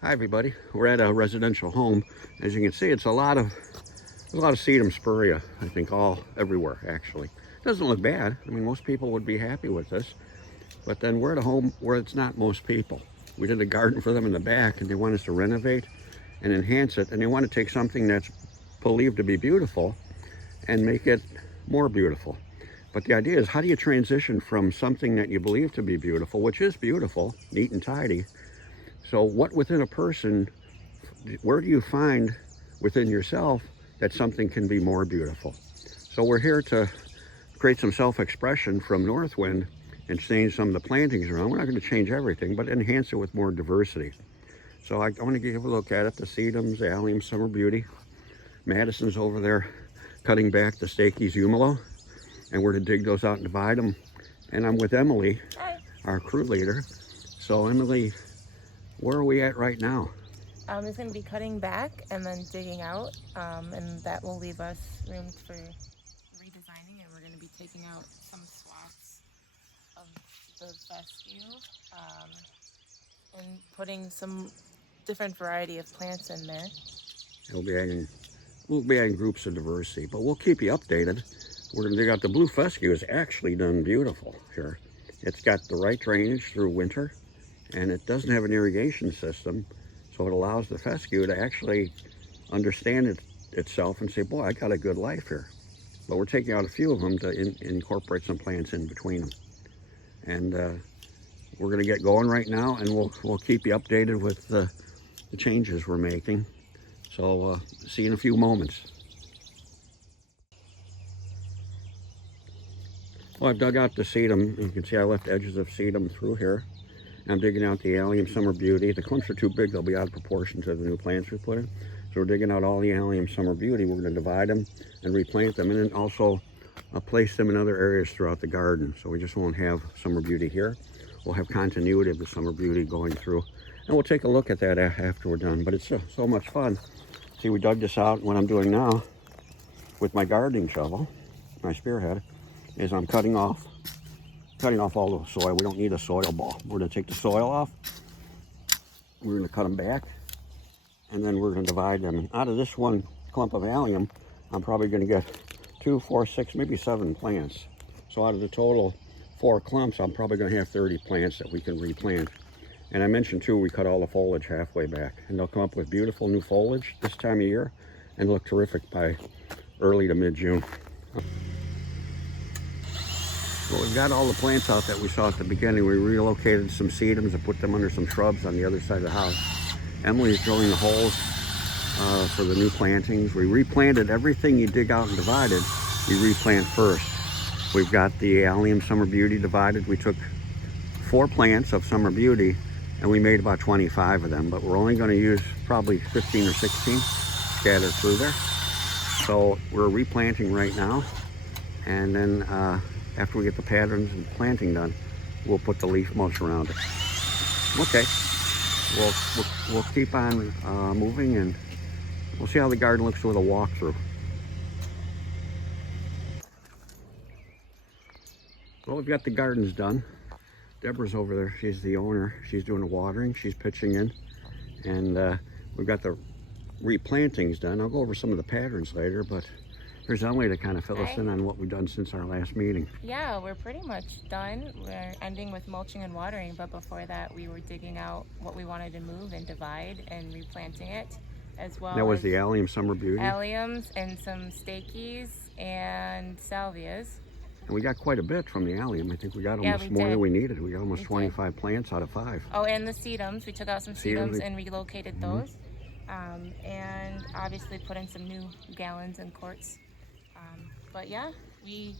Hi everybody, we're at a residential home. As you can see, it's a lot of sedum spuria, I think everywhere actually. Doesn't look bad. I mean, most people would be happy with this, but then we're at a home where it's not most people. We did a garden for them in the back and they want us to renovate and enhance it, and they want to take something that's believed to be beautiful and make it more beautiful. But the idea is, how do you transition from something that you believe to be beautiful, which is beautiful, neat and tidy? So what within a person, where do you find within yourself that something can be more beautiful? So we're here to create some self-expression from Northwind and change some of the plantings around. We're not going to change everything, but enhance it with more diversity. So I want to give a look at it. The sedums, the allium summer beauty. Madison's over there cutting back the Sedges humilo, and we're to dig those out and divide them. And I'm with Emily, our crew leader. So Emily, where are we at right now? It's going to be cutting back and then digging out, and that will leave us room for redesigning, and we're going to be taking out some swaths of the fescue and putting some different variety of plants in there. We'll be adding groups of diversity, but we'll keep you updated. We're going to dig out the blue fescue. Is actually done beautiful here. It's got the right drainage through winter, and it doesn't have an irrigation system, so it allows the fescue to actually understand itself and say, boy, I got a good life here. But we're taking out a few of them to incorporate some plants in between them. And we're going to get going right now, and we'll keep you updated with the changes we're making. So see you in a few moments. Well, I've dug out the sedum. You can see I left edges of sedum through here. I'm digging out the allium summer beauty. The clumps are too big, they'll be out of proportion to the new plants we put in. So we're digging out all the allium summer beauty. We're going to divide them and replant them, and then also place them in other areas throughout the garden. So we just won't have summer beauty here. We'll have continuity of the summer beauty going through. And we'll take a look at that after we're done. But it's so much fun. See, we dug this out. What I'm doing now with my gardening shovel, my spearhead, is I'm cutting off all the soil. We don't need a soil ball. We're going to take the soil off. We're going to cut them back, and then we're going to divide them. And out of this one clump of allium, I'm probably going to get 2, 4, 6, maybe 7 plants. So out of the total 4 clumps, I'm probably going to have 30 plants that we can replant. And I mentioned too, we cut all the foliage halfway back, and they'll come up with beautiful new foliage this time of year and look terrific by early to mid-June. Well, we've got all the plants out that we saw at the beginning. We relocated some sedums and put them under some shrubs on the other side of the house. Emily's drilling the holes for the new plantings. We replanted everything you dig out and divided, you replant first. We've got the allium summer beauty divided. We took 4 plants of summer beauty and we made about 25 of them, but we're only going to use probably 15 or 16 scattered through there. So we're replanting right now, and then after we get the patterns and planting done, we'll put the leaf mulch around it. Okay, we'll keep on moving, and we'll see how the garden looks with a walkthrough. Well, we've got the gardens done. Deborah's over there. She's the owner. She's doing the watering. She's pitching in, and we've got the replantings done. I'll go over some of the patterns later, but here's Emily to kind of fill us in on what we've done since our last meeting. Yeah, we're pretty much done. We're ending with mulching and watering, but before that we were digging out what we wanted to move and divide and replanting it, as well. That was the allium summer beauty. Alliums and some Sedges and salvias. And we got quite a bit from the allium. I think we got almost more than we needed. We got almost 25 plants out of 5. Oh, and the sedums. We took out some sedums and relocated those. And obviously put in some new gallons and quarts. But yeah, we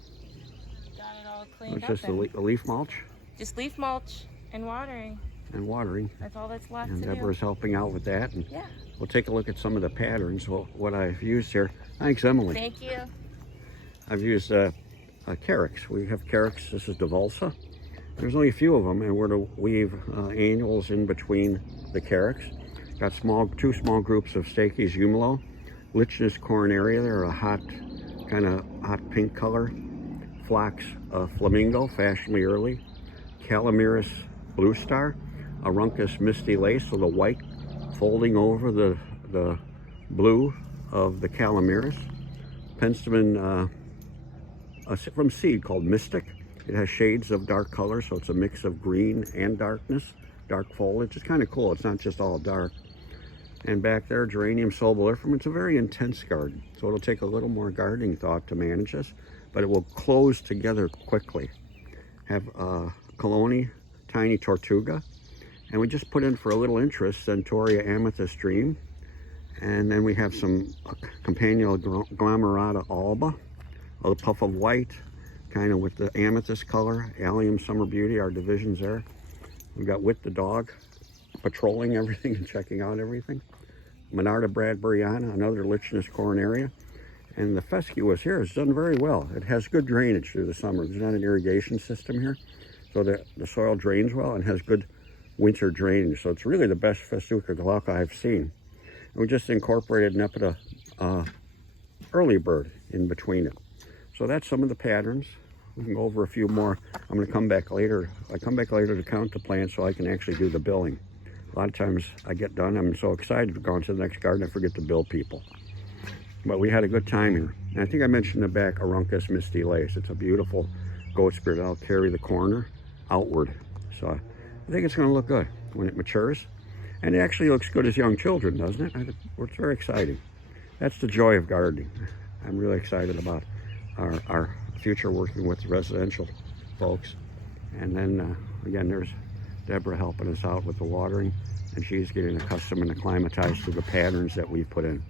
got it all cleaned up. It's just the leaf mulch? Just leaf mulch and watering. And watering. That's all that's left to do. And Deborah's helping out with that. And yeah. We'll take a look at some of the patterns. Well, what I've used here. Thanks, Emily. Thank you. I've used Carex. We have Carex. This is Divulsa. There's only a few of them, and we're to weave annuals in between the Carex. Got 2 small groups of Sedges humilo, Lichnus coronaria. They're a hot pink color. Phlox flamingo, fashionably early. Calamiris blue star, Aruncus misty lace, so the white folding over the blue of the Calamaris. Penstemon from seed called Mystic. It has shades of dark color, so it's a mix of green and darkness, dark foliage. It's kind of cool. It's not just all dark. And back there, Geranium Soboliferaum. It's a very intense garden, so it'll take a little more gardening thought to manage this, but it will close together quickly. Have Colony, Tiny Tortuga, and we just put in for a little interest Centaurea Amethyst Dream, and then we have some Campanula Glamourata Alba, a puff of white, kind of with the amethyst color, Allium Summer Beauty, our divisions there. We've got Wit the dog, patrolling everything and checking out everything. Monarda Bradburyana, another Lichnus coronaria. And the Fescue here has done very well. It has good drainage through the summer. There's not an irrigation system here, so the soil drains well and has good winter drainage. So it's really the best Festuca glauca I've seen. And we just incorporated Nepeta early bird in between it. So that's some of the patterns. We can go over a few more. I'm going to come back later. I come back later to count the plants so I can actually do the billing. A lot of times I get done, I'm so excited to go on to the next garden, I forget to bill people. But we had a good time here. And I think I mentioned in the back Aruncus Misty Lace. It's a beautiful goat spirit that'll carry the corner outward. So I think it's going to look good when it matures. And it actually looks good as young children, doesn't it? It's very exciting. That's the joy of gardening. I'm really excited about our future working with residential folks. And then again, there's Deborah helping us out with the watering, and she's getting accustomed and acclimatized to the patterns that we've put in.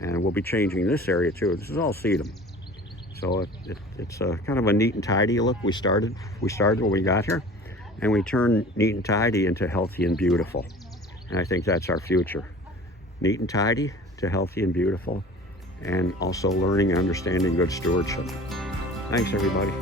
And we'll be changing this area too. This is all sedum, so it's kind of a neat and tidy look. We started when we got here, and we turned neat and tidy into healthy and beautiful. And I think that's our future: neat and tidy to healthy and beautiful, and also learning and understanding good stewardship. Thanks, everybody.